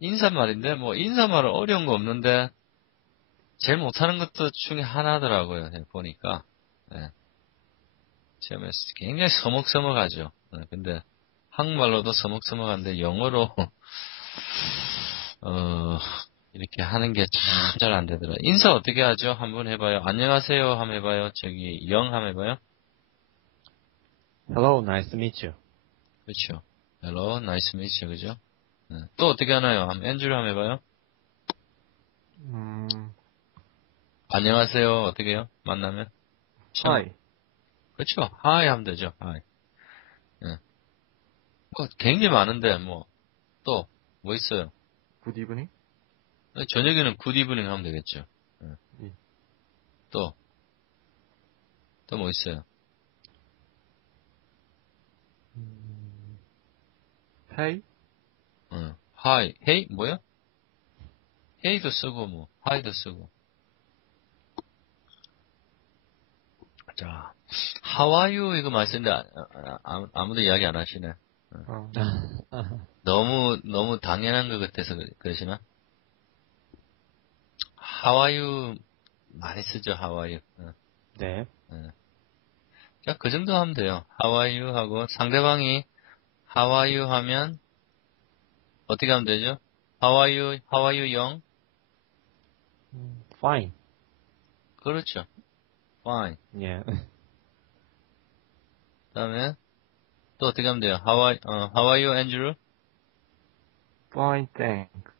인사말인데, 뭐, 인사말은 어려운 거 없는데, 제일 못하는 것도 중에 하나더라고요, 보니까. 예. 시험에 굉장히 서먹서먹하죠. 근데, 한국말로도 서먹서먹한데, 영어로, 이렇게 하는 게 참 잘 안 되더라고요. 인사 어떻게 하죠? 한번 해봐요. 안녕하세요, 한번 해봐요. 저기, 영 한번 해봐요. Hello, nice to meet you. 그렇죠. Hello, nice to meet you, 그죠? 또 어떻게 하나요? 앤드류 한번 해봐요. 안녕하세요. 어떻게 해요? 만나면? 처음, Hi. 그렇죠. Hi 하면 되죠. Hi. 예. 뭐, 굉장히 많은데, 뭐, 또, 뭐 있어요? Good evening. 저녁에는 good evening 하면 되겠죠. 예. 예. 또 뭐 있어요? Hey. Hi, hey, 뭐야? hey도 쓰고, 뭐, hi도 쓰고. 자, how are you? 이거 많이 쓰는데, 아무도 이야기 안 하시네. 어, 너무 당연한 것 같아서 그러시나? How are you? 많이 쓰죠, how are you? 네. 자, 그 정도 하면 돼요. How are you? 하고, 상대방이 How are you? 하면, 어떻게 하면 되죠? How are you? How are you, 영? Fine. 그렇죠. Fine. 예. 그 다음에, 또 어떻게 하면 돼요? How are you, Andrew? Fine, thanks.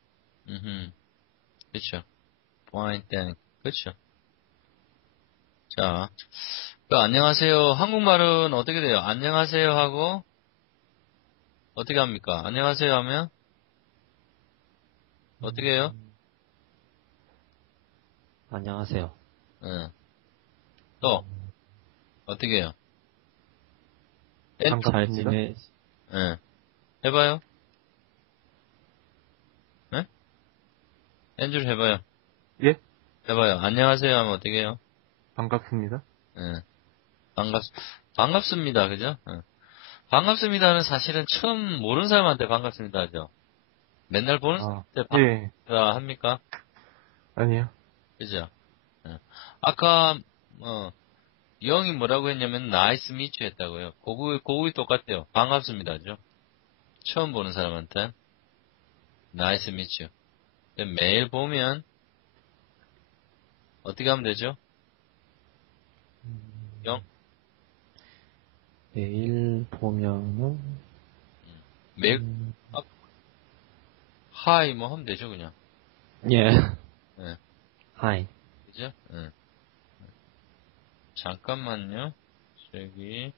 그렇죠. Fine, thank. 그렇죠. 자, 안녕하세요. 한국말은 어떻게 돼요? 안녕하세요 하고, 어떻게 합니까? 안녕하세요 하면, 어떻게 해요? 안녕하세요. 예. 또, 어떻게 해요? 잘 지내, 예. 해봐요. 예? 앤드류 해봐요. 예? 해봐요. 안녕하세요 하면 어떻게 해요? 반갑습니다. 예. 반갑습니다. 그죠? 예. 반갑습니다는 사실은 처음 모르는 사람한테 반갑습니다 하죠. 맨날 보는 아, 사람한테 예. 반갑습니다 합니까? 아니요. 그죠? 예. 아까, 영이 뭐라고 했냐면, 나이스 미츠 했다고요. 그거 똑같아요. 반갑습니다죠. 처음 보는 사람한테, 나이스 미츠. 매일 보면, 어떻게 하면 되죠? 영? 내일 보면은, 매일, 아, 하이 뭐 하면 되죠, 그냥. 예. 예. Hi. 그죠? 예. 잠깐만요. 저기,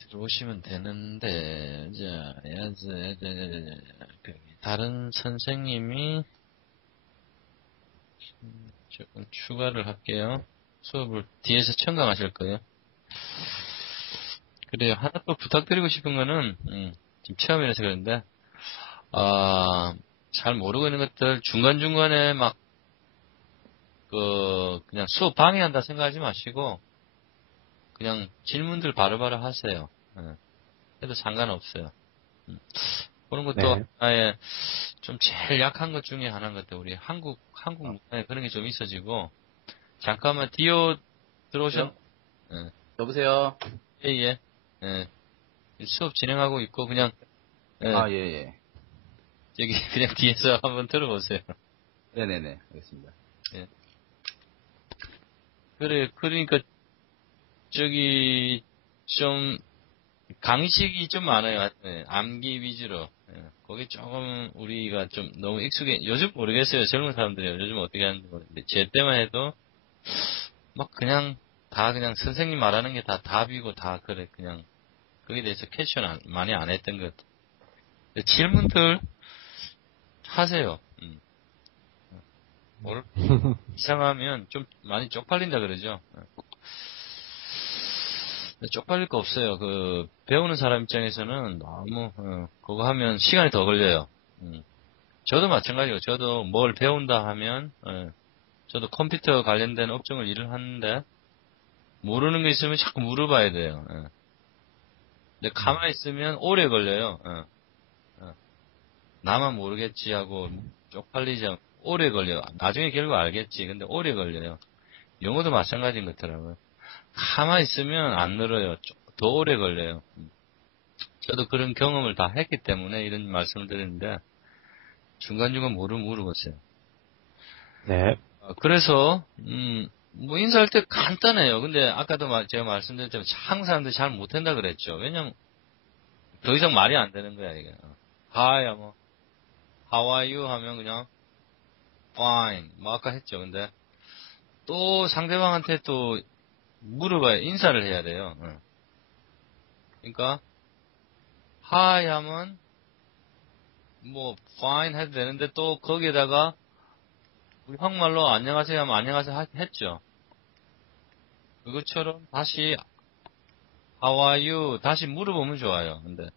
들어오시면 되는데, 자, 다른 선생님이 조금 추가를 할게요. 수업을 뒤에서 첨강하실 거예요. 그래요. 하나 또 부탁드리고 싶은 거는, 지금 처음이라서 그런데, 잘 모르고 있는 것들 중간중간에 막, 그냥 수업 방해한다 생각하지 마시고, 그냥 질문들 바로바로 하세요. 예. 해도 상관없어요. 그런 것도 네. 하나의 좀 제일 약한 것 중에 하나인 것 같아요. 우리 한국 문화에 그런 게 좀 있어지고, 잠깐만, 디오 들어오셨, 예, 여보세요? 예, 예. 예. 수업 진행하고 있고, 그냥, 예, 아, 예, 예. 저기, 그냥 뒤에서 한번 들어보세요. 네네네. 알겠습니다. 예. 그러니까, 저기, 좀, 강식이 좀 많아요. 예, 암기 위주로. 예. 거기 조금 우리가 좀 너무 요즘 모르겠어요. 젊은 사람들이 요즘 어떻게 하는지 모르겠는데, 제 때만 해도, 막 그냥, 다 그냥 선생님 말하는 게 다 답이고 다 그래. 그냥, 거기에 대해서 캐치는 많이 안 했던 것 같아요. 질문들 하세요. 오늘 이상하면 좀 많이 쪽팔린다 그러죠. 쪽팔릴 거 없어요. 배우는 사람 입장에서는 너무, 그거 하면 시간이 더 걸려요. 저도 마찬가지고, 저도 뭘 배운다 하면, 저도 컴퓨터 관련된 업종을 일을 하는데, 모르는 게 있으면 자꾸 물어봐야 돼요. 근데 가만히 있으면 오래 걸려요. 나만 모르겠지 하고 쪽팔리지 않고 오래 걸려요. 나중에 결국 알겠지. 근데 오래 걸려요. 영어도 마찬가지인 것 같더라고요. 가만히 있으면 안 늘어요. 더 오래 걸려요. 저도 그런 경험을 다 했기 때문에 이런 말씀을 드리는데 중간중간 물어보세요. 네. 그래서 뭐 인사할 때 간단해요. 근데 아까도 제가 말씀드렸지만 한국 사람들이 잘 못한다 그랬죠. 왜냐면 더 이상 말이 안 되는 거야 이게. Hi, 뭐 How are you 하면 그냥 Fine. 뭐 아까 했죠. 근데 또 상대방한테 또 물어봐야 인사를 해야 돼요. 그러니까 Hi 하면 뭐 Fine 해도 되는데 또 거기에다가 우리 한국말로 안녕하세요 하면 안녕하세요 했죠. 그것처럼 다시 How are you 다시 물어보면 좋아요. 근데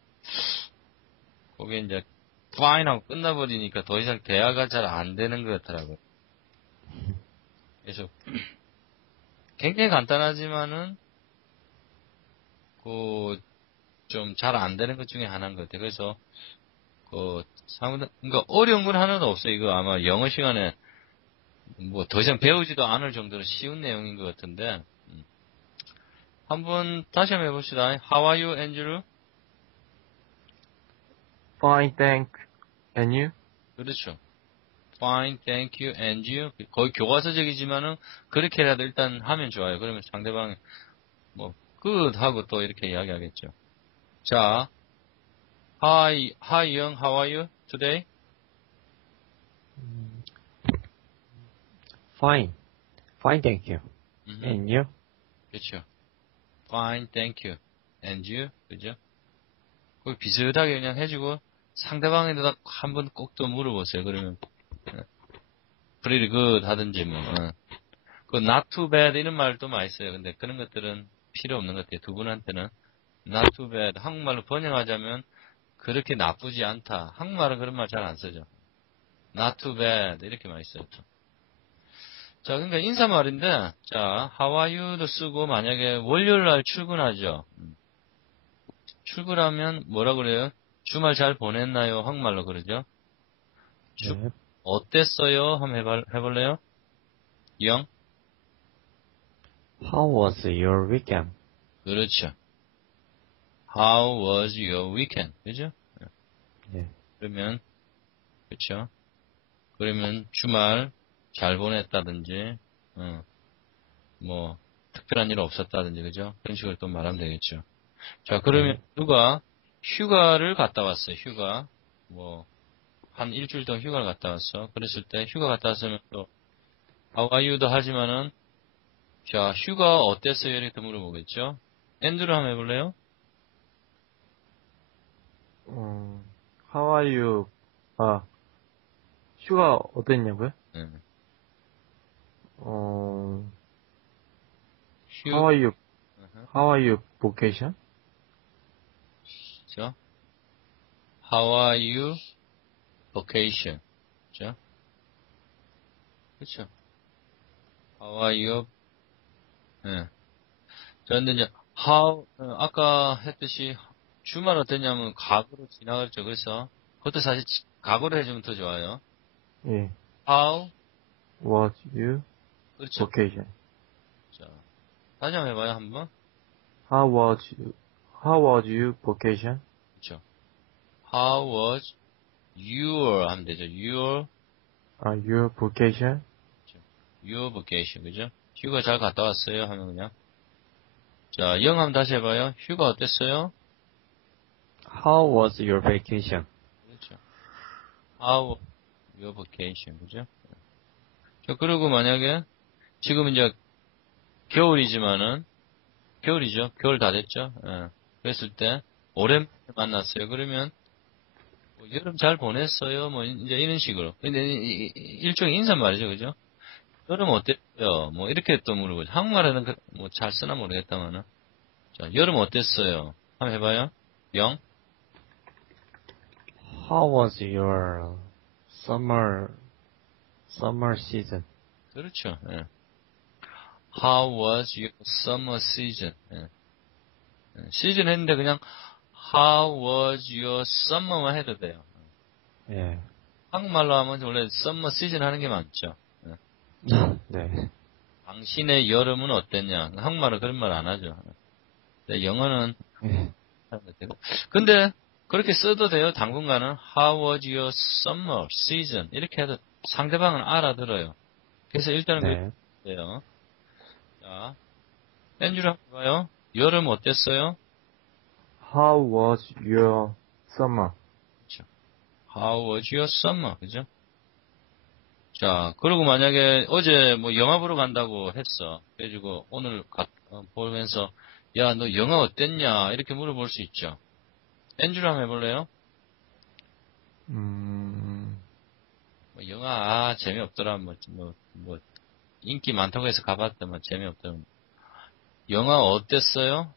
거기에 이제 Fine 하고 끝나버리니까 더 이상 대화가 잘 안 되는 것 같더라고요. 그래서 굉장히 간단하지만은 그 좀 잘 안 되는 것 중에 하나인 것 같아요. 그래서 그러니까 어려운 건 하나도 없어요. 이거 아마 영어 시간에 뭐 더 이상 배우지도 않을 정도로 쉬운 내용인 것 같은데 한번 다시 한번 해봅시다. How are you, Andrew? Fine, thanks. And you? 그렇죠. Fine, thank you, and you? 거의 교과서적이지만은 그렇게라도 일단 하면 좋아요. 그러면 상대방이 뭐 good 하고 또 이렇게 이야기하겠죠. 자, Hi, Young, how are you today? Fine. Fine, thank you. 음흠, And you? 그렇죠. Fine, thank you, and you? 그죠? 거의 비슷하게 그냥 해주고 상대방에다가 한번 꼭 또 물어보세요. 그러면 pretty good 하든지 뭐. 그 not too bad 이런 말도 많이 써요. 근데 그런 것들은 필요 없는 것 같아요. 두 분한테는 not too bad 한국말로 번역하자면 그렇게 나쁘지 않다. 한국말은 그런 말 잘 안 쓰죠. not too bad 이렇게 많이 써요. 자, 그러니까 인사말인데 자, how are you도 쓰고 만약에 월요일 날 출근하죠. 출근하면 뭐라 그래요? 주말 잘 보냈나요? 한국말로 그러죠. 네. 어땠어요? 한번 해볼래요? 영? How was your weekend? 그렇죠. How was your weekend? 그죠? 네. 그러면, 그렇죠. 그러면 주말 잘 보냈다든지, 뭐, 특별한 일 없었다든지, 그죠? 그런 식으로 또 말하면 되겠죠. 자, 그러면 네. 누가 휴가를 갔다 왔어요, 휴가. 뭐, 한 일주일 동안 휴가를 갔다 왔어. 그랬을 때 휴가 갔다 왔으면 또, How are you도 하지만은, 자, 휴가 어땠어요? 이렇게 물어보겠죠? 앤드루 한번 해볼래요? How are you? 휴가 어땠냐고요? 네. How are you? 어허. How are you vacation? 그죠? How are you vacation? 그죠? 그쵸? How are you? 예. 자, 근데 이제, 아까 했듯이, 주말 어땠냐면, 과거로 지나갔죠. 그래서, 그것도 사실, 과거로 해주면 더 좋아요. 예. How? Was you 그렇죠. vacation? 자, 다시 한번 해봐요, 한번. How was you vacation? 그렇죠. How was your, 하면 되죠. Your vacation? your vacation. 그죠? 휴가 잘 갔다 왔어요? 하면 그냥. 자, 영 한번 다시 해봐요. 휴가 어땠어요? How was your vacation? 그렇죠. How was your vacation. 그죠? 자, 그리고 만약에, 지금 이제 겨울이지만은, 겨울이죠. 겨울 다 됐죠. 예. 그랬을 때, 오랜만에 만났어요. 그러면, 뭐 여름 잘 보냈어요. 뭐, 이제 이런 식으로. 근데 일종의 인사말이죠. 그죠? 여름 어땠어요? 뭐, 이렇게 또 물어보죠. 한국말에는 뭐, 잘 쓰나 모르겠다만은. 자, 여름 어땠어요? 한번 해봐요. 영? How was your summer season? 그렇죠. 예. How was your summer season? 예. 시즌 했는데 그냥 How was your summer만 해도 돼요. 예. 한국말로 하면 원래 summer season 하는 게 많죠. 네. 당신의 여름은 어땠냐? 한국말은 그런 말 안 하죠. 근데 영어는 예. 근데 그렇게 써도 돼요. 당분간은 How was your summer season? 이렇게 해도 상대방은 알아들어요. 그래서 일단은 네. 그렇게 돼요. 자, 앤드류 한번 봐요. 여름 어땠어요? How was your summer? How was your summer? 그죠? 자, 그리고 만약에 어제 뭐 영화 보러 간다고 했어. 그래가지고 오늘 보면서 야, 너 영화 어땠냐? 이렇게 물어볼 수 있죠. 앤드류 한번 해볼래요? 뭐 영화 재미없더라. 뭐 인기 많다고 해서 가봤더만 재미없더라. 영화 어땠어요?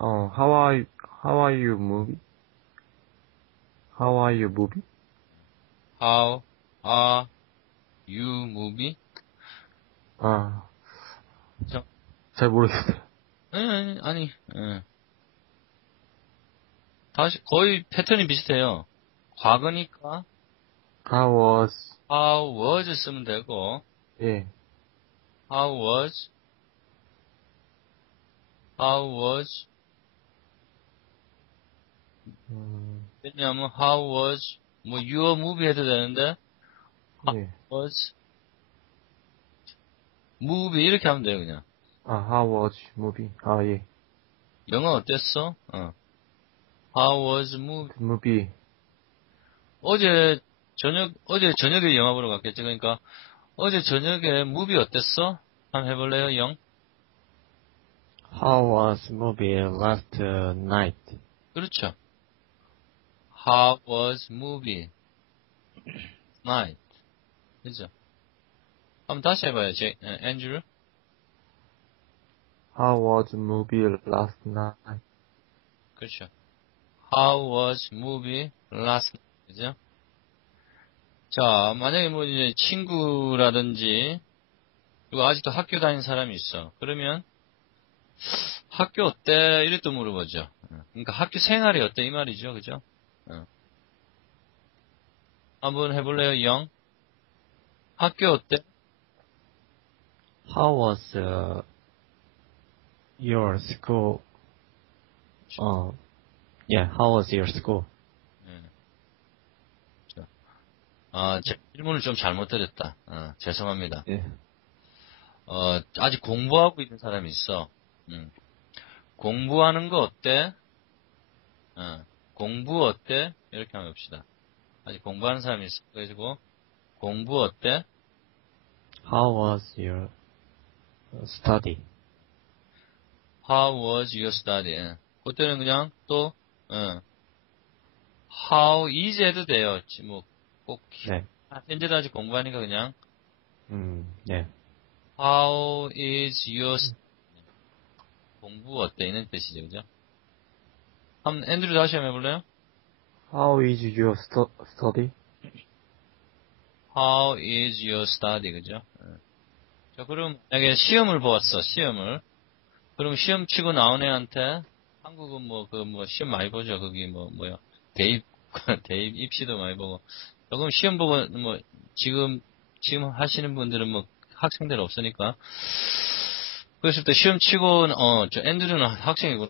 How are you movie? How are you movie? How are you movie? 아, 자, 잘 모르겠어요. 아니. 다시 거의 패턴이 비슷해요. 과거니까 How was, how was 쓰면 되고 예. how was 왜냐하면 how was 뭐 your movie 해도 되는데 예. was movie 이렇게 하면 돼요 그냥. How was movie? 아, 예. 영화 어땠어? how was movie movie. 어제 저녁에 영화 보러 갔겠지. 그러니까 어제 저녁에 movie 어땠어? 한번 해볼래요 영? How was movie last night? 그렇죠. How was movie night? 그죠? 한번 다시 해봐요, 앤드류. How was movie last night? 그렇죠. How was movie last night? 그죠? 자, 만약에 뭐 이제 친구라든지 그리고 아직도 학교 다니는 사람이 있어. 그러면 학교 어때? 이랬또 물어보죠. 그러니까 학교 생활이 어때? 이 말이죠, 그죠? 한번 해볼래요, 영? 학교 어때? How was your school? Yeah, how was your school? 제 질문을 좀 잘못 드렸다. 죄송합니다. 예. 아직 공부하고 있는 사람이 있어. 공부하는 거 어때? 공부 어때? 이렇게 한번 봅시다. 아직 공부하는 사람이 있어. 그래가지고, 공부 어때? How was your study? How was your study? 그때는 그냥 또, how is 해도 돼요. 뭐, 꼭, 네. 현재도 아직 공부하니까 그냥, 네. how is your study? 공부 어때? 이런 뜻이죠, 그죠? 한번 앤드류 다시 한번 해볼래요? How is your study? How is your study? 그죠? 자, 그럼 만약에 시험을 보았어, 시험을. 그럼 시험 치고 나온 애한테, 한국은 시험 많이 보죠. 거기 대입, 대입 입시도 많이 보고. 그럼 시험 보고, 지금 하시는 분들은 학생들 없으니까. 그랬을 때 시험 치고, 저 앤드류는 학생이고.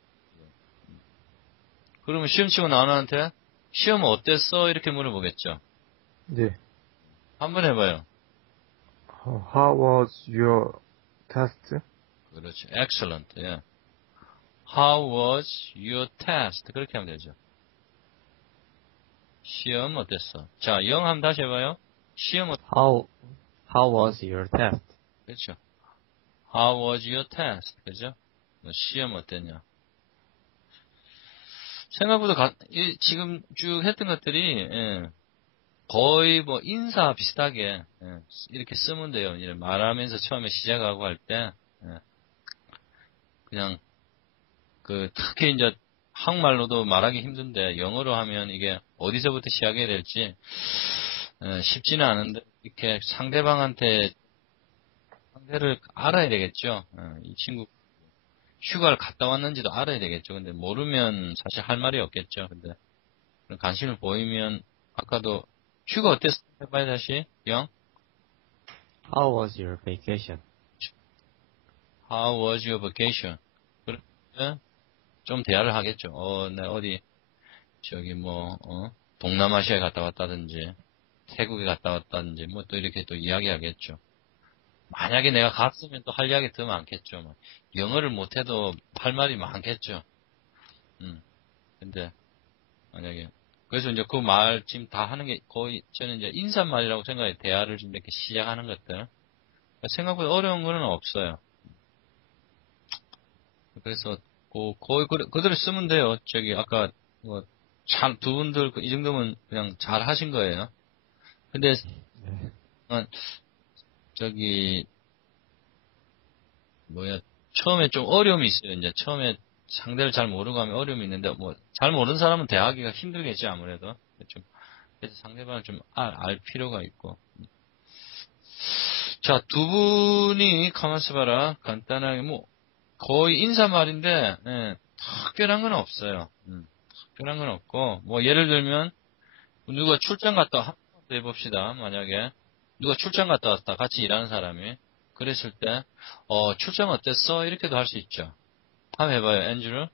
그러면 시험 치고 나온 애한테, 시험 어땠어? 이렇게 물어보겠죠. 네. 한번 해봐요. How was your test? 그렇죠. Excellent. 예. How was your test? 그렇게 하면 되죠. 시험 어땠어? 자, 영 한번 다시 해봐요. 시험 How was your test? 그렇죠. How was your test? 그죠? 시험 어땠냐? 생각보다 지금 쭉 했던 것들이 거의 인사 비슷하게 이렇게 쓰면 돼요. 이제 말하면서 처음에 시작하고 할 때 그냥 특히 이제 한국말로도 말하기 힘든데 영어로 하면 이게 어디서부터 시작해야 될지 쉽지는 않은데 이렇게 상대를 알아야 되겠죠. 이 친구 휴가를 갔다 왔는지도 알아야 되겠죠. 근데 모르면 사실 할 말이 없겠죠. 근데 관심을 보이면 아까도 휴가 어땠어? 해봐요 다시. 영. How was your vacation? How was your vacation? 그러면 좀 대화를 하겠죠. 내 어디 저기 동남아시아에 갔다 왔다든지 태국에 갔다 왔다든지 뭐 또 이렇게 또 이야기하겠죠. 만약에 내가 갔으면 또 할 이야기 더 많겠죠. 뭐. 영어를 못해도 할 말이 많겠죠. 근데 만약에 그래서 이제 그 말 지금 다 하는 게 거의 저는 이제 인사말이라고 생각해. 대화를 좀 이렇게 시작하는 것들. 생각보다 어려운 거는 없어요. 그래서 거의 그대로 쓰면 돼요. 저기 아까 두 분들 이 정도면 그냥 잘 하신 거예요. 근데 저기 처음에 좀 어려움이 있어요. 이제 처음에 상대를 잘 모르고 하면 어려움이 있는데 잘 모르는 사람은 대하기가 힘들겠지 아무래도. 그래서 상대방을 좀 알 필요가 있고. 자, 두 분이 가만 있어봐라. 간단하게 거의 인사말인데 특별한 건 없어요. 특별한 건 없고 예를 들면 누가 출장 갔다 한 번 더 해봅시다. 만약에 누가 출장 갔다 왔다 같이 일하는 사람이 그랬을 때 출장 어땠어? 이렇게도 할 수 있죠. 한번 해봐요, 앤드루.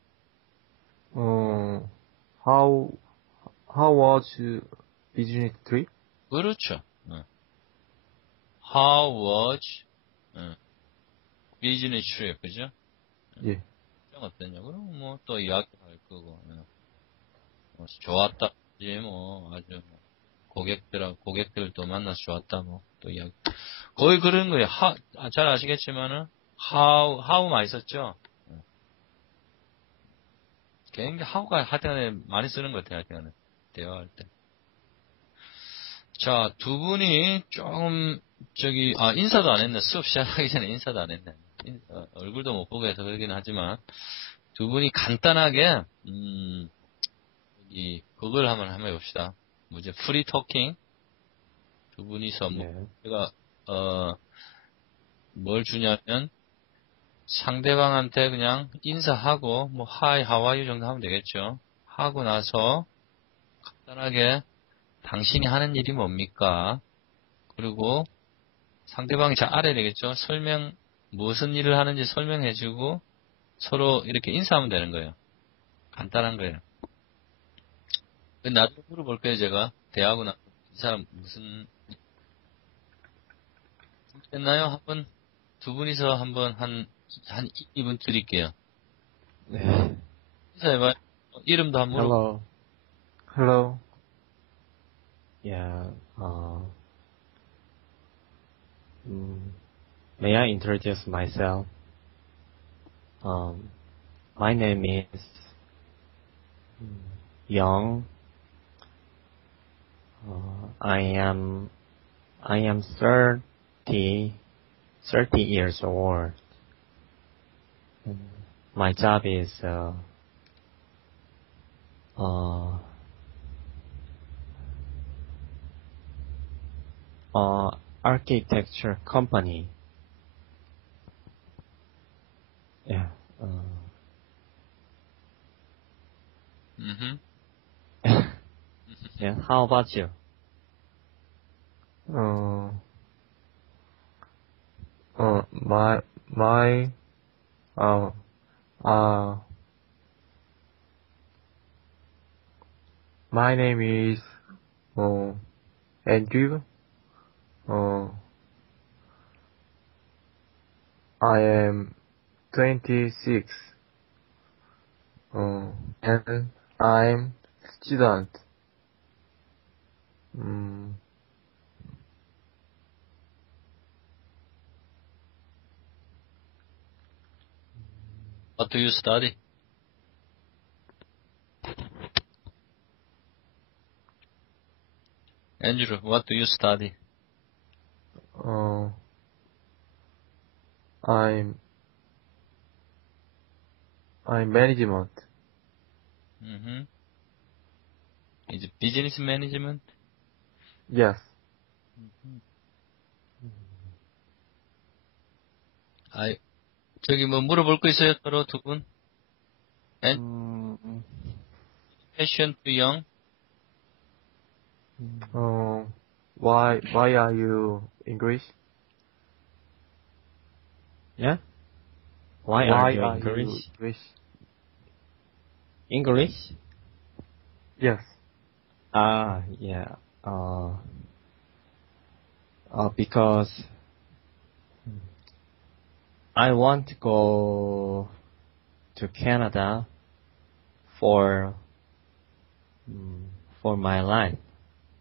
How was business trip? 그렇죠. How was business trip, 그죠? 예. 출장 어땠냐? 그럼 또 이야기할 거고. 좋았다. 아주 고객들도 만나서 좋았다. 또 이야기. 거의 그런 거예요. 잘 아시겠지만은 how 많이 썼죠. 굉장히 how가 하여튼간에 많이 쓰는 것 같아요. 하여튼간에 대화할 때. 자, 두 분이 조금 인사도 안 했네. 수업 시작하기 전에 인사도 안 했네. 얼굴도 못 보게 해서 그러긴 하지만 두 분이 간단하게 그걸 한번 해봅시다. 프리 토킹. 두 분이서 네. 제가 뭘 주냐면 상대방한테 그냥 인사하고 hi, how are you 정도 하면 되겠죠. 하고 나서 간단하게 당신이 하는 일이 뭡니까? 그리고 상대방이 잘 알아야 되겠죠. 무슨 일을 하는지 설명해주고 서로 이렇게 인사하면 되는 거예요. 간단한 거예요. 나중에 물어볼 거예요, 제가. 대하고 나서 이 사람 무슨 됐나요? 두 분이서 한번 한 2분 드릴게요. 네. 인사해봐요. 이름도 한번 물어보고. Hello. Hello. Yeah. May I introduce myself? My name is Young. I am 30 years old. My job is architecture company. Yeah. Yeah. How about you? My name is Andrew. I am 26. And I'm student. What do you study? Andrew, what do you study? I'm management. Is it business management? Yes. 저기 뭐 물어볼 거 있어요? 서로 두 분? Passion to young? Why are you English? Yeah? Why are you English? English? English? Yes. Yeah. Because I want to go to Canada for my life.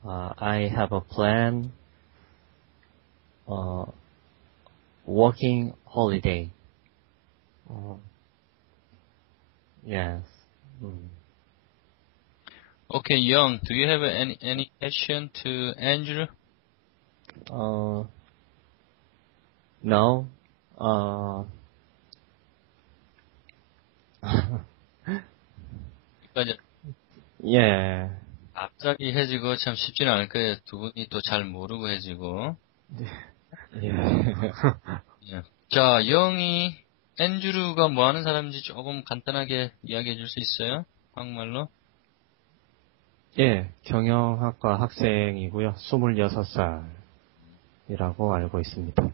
I have a plan, working holiday. Yes. Okay, young. Do you have any question to Andrew? No. 그러니까 Yeah. 갑자기 해지고 참 쉽지는 않을 거예요. 두 분이 또 잘 모르고 해지고. Yeah. 예. 자, 영이 앤드루가 뭐 하는 사람인지 조금 간단하게 이야기해 줄 수 있어요? 한국말로? 예, 경영학과 학생이고요. 26살이라고 알고 있습니다.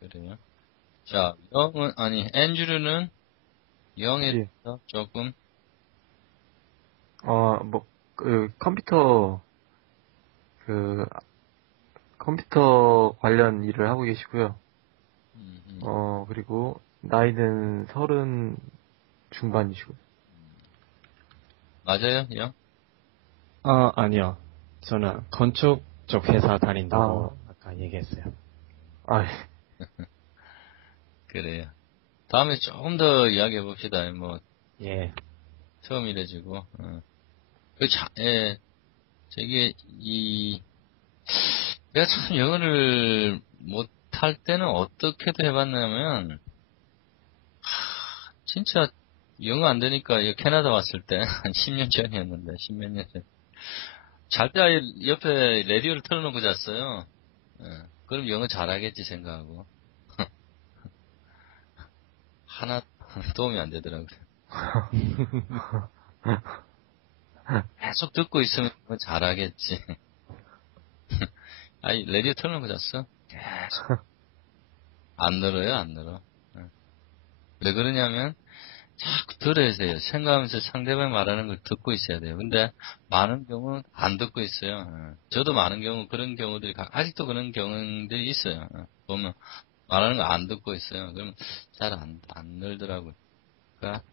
그래요. 자, 영은, 아니, 앤드루는 영에 예. 대해서 조금, 컴퓨터 관련 일을 하고 계시고요. 음, 음. 그리고 나이는 30 중반이시고. 맞아요, 영? 아니요. 저는 건축 쪽 회사 다닌다고 아까 얘기했어요. 아, 그래요. 다음에 조금 더 이야기해 봅시다. 뭐, 예. 처음이래지고, 예, 내가 참 영어를 못할 때는 어떻게도 해봤냐면, 진짜 영어 안 되니까 캐나다 왔을 때, 한 10년 전이었는데, 10몇 년 전. 잘 때 아예 옆에 라디오를 틀어놓고 잤어요. 예, 그럼 영어 잘하겠지 생각하고. 하나 도움이 안 되더라고요. 계속 듣고 있으면 잘하겠지. 아니, 라디오 틀어놓고 잤어? 계속. 안 늘어요, 안 늘어. 왜 그러냐면, 자꾸 들어야 돼요. 생각하면서 상대방 말하는 걸 듣고 있어야 돼요. 근데, 많은 경우는 안 듣고 있어요. 저도 많은 경우, 그런 경우들이, 아직도 그런 경우들이 있어요. 보면, 말하는 거 안 듣고 있어요. 그러면, 잘 안 늘더라고요. 그러니까,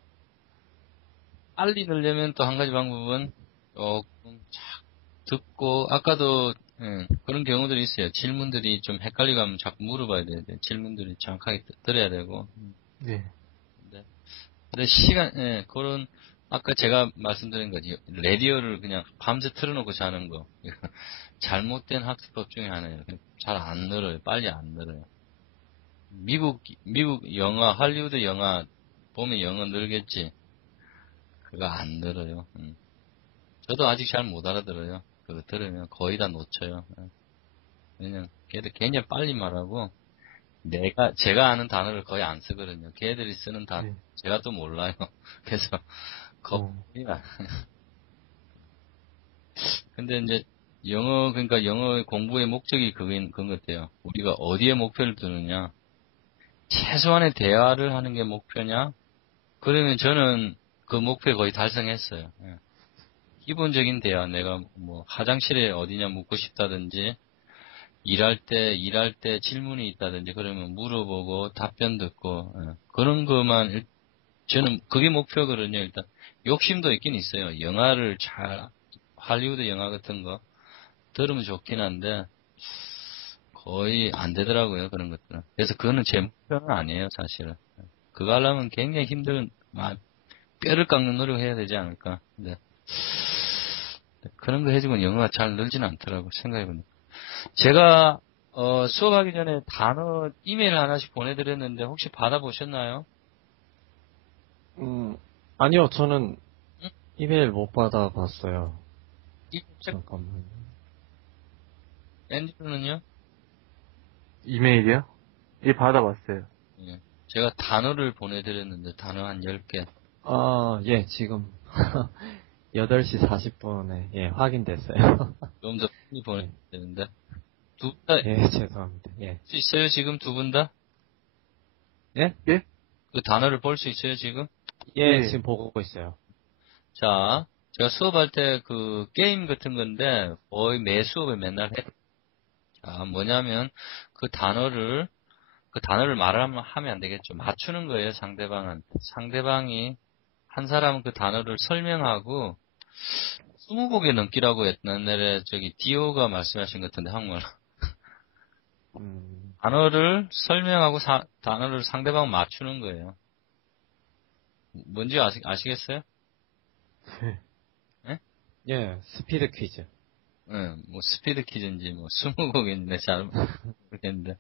빨리 늘려면 또 한 가지 방법은, 조금, 듣고, 아까도, 그런 경우들이 있어요. 질문들이 좀 헷갈리고 하면 자꾸 물어봐야 돼요. 질문들이 정확하게 들어야 되고. 네. 근데 그런, 아까 제가 말씀드린 거지. 라디오를 그냥 밤새 틀어놓고 자는 거. 잘못된 학습법 중에 하나예요. 잘 안 늘어요. 빨리 안 늘어요. 미국 영화, 할리우드 영화 보면 영어 늘겠지. 그거 안 늘어요. 저도 아직 잘 못 알아들어요. 그거 들으면 거의 다 놓쳐요. 왜냐면 걔들 굉장히 빨리 말하고 제가 아는 단어를 거의 안 쓰거든요. 걔들이 쓰는 단어 네. 제가 또 몰라요. 그래서 겁이야. 근데 이제 그러니까 영어 공부의 목적이 그건 것 같아요. 우리가 어디에 목표를 두느냐. 최소한의 대화를 하는 게 목표냐? 그러면 저는 그 목표에 거의 달성했어요. 기본적인 대화, 내가 뭐 화장실에 어디냐 묻고 싶다든지 일할 때 질문이 있다든지 그러면 물어보고 답변 듣고 그런 것만 저는 그게 목표거든요. 일단 욕심도 있긴 있어요. 영화를 할리우드 영화 같은 거 들으면 좋긴 한데 거의 안 되더라고요. 그런 것들은. 그래서 그거는 제 목표는 아니에요. 사실은. 그거 하려면 굉장히 뼈를 깎는 노력을 해야 되지 않을까. 근데 그런 거 해주면 영어가 잘 늘지는 않더라고 생각해보니까. 제가 수업하기 전에 단어 이메일 하나씩 보내드렸는데 혹시 받아보셨나요? 아니요, 저는 이메일 못 받아봤어요. 잠깐만요. 앤드루는요? 이메일이요? 예, 받아봤어요. 예. 제가 단어를 보내드렸는데, 단어 한 10개. 예, 지금 8시 40분에 예, 확인됐어요. 좀 더 빨리 보내야 되는데. 두 분 다, 할 예, 죄송합니다. 예. 수 있어요, 지금 두 분 다? 예? 예? 그 단어를 볼 수 있어요, 지금? 예, 예. 지금 보고 있어요. 자, 제가 수업할 때 그 게임 같은 건데, 거의 매 수업에 맨날 해. 자, 뭐냐면, 그 단어를 말하면 하면 안 되겠죠. 맞추는 거예요, 상대방한테. 상대방이, 한 사람은 그 단어를 설명하고, 20곡에 넘기라고 옛날에 저기 디오가 말씀하신 것 같은데, 한국말. 단어를 설명하고 단어를 상대방 맞추는 거예요. 뭔지 아시겠어요? 예? 예, 스피드 퀴즈. 응, 뭐 스피드 퀴즈인지 뭐 20곡인데 잘 모르겠는데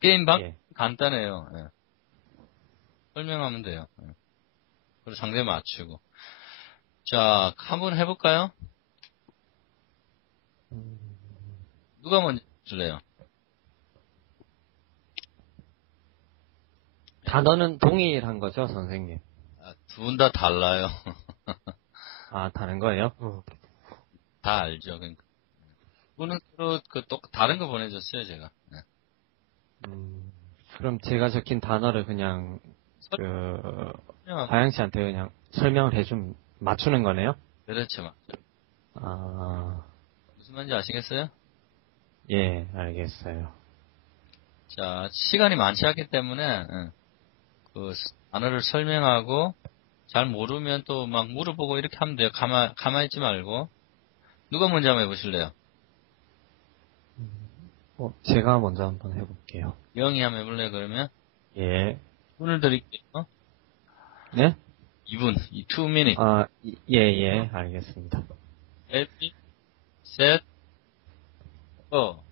게임 방 예. 간단해요. 예. 설명하면 돼요. 예. 그리고 상대 맞추고. 자, 한번 해볼까요? 누가 먼저 줄래요? 단어는 동일한 거죠, 선생님? 두 분 다 달라요. 아, 다른 거예요? 다 알죠. 그러니까. 분은 서로 다른 거 보내줬어요, 제가. 예. 그럼 제가 적힌 단어를 그냥, 설명하고. 하영 씨한테 그냥 설명을 해좀 맞추는 거네요? 그렇죠, 맞죠. 아, 무슨 말인지 아시겠어요? 예, 알겠어요. 자, 시간이 많지 않기 때문에, 그 단어를 설명하고, 잘 모르면 또 막 물어보고 이렇게 하면 돼요. 가만히 있지 말고. 누가 먼저 한번 해보실래요? 제가 먼저 한번 해볼게요. 영이 한번 해볼래요, 그러면? 예. 분을 드릴게요. 네? 2분, 2 minutes. 예, 알겠습니다. Ready, set, go.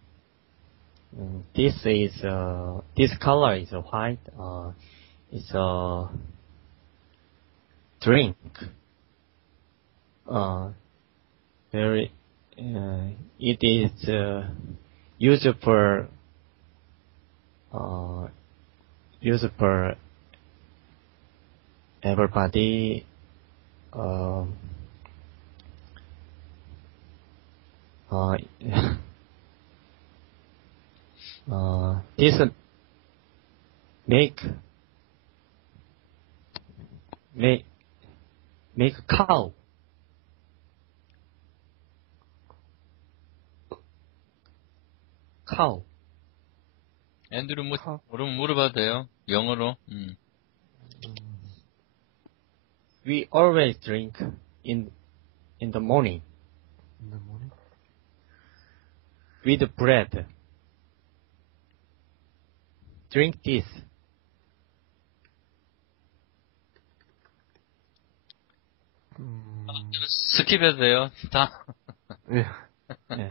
This color is white. It's a drink. It is used for everybody. This make cow. cow. 앤드류 모르면 물어봐도 돼요. 영어로. We always drink in the morning with bread. Drink this. 스킵해도 돼요. 다. 예. 예.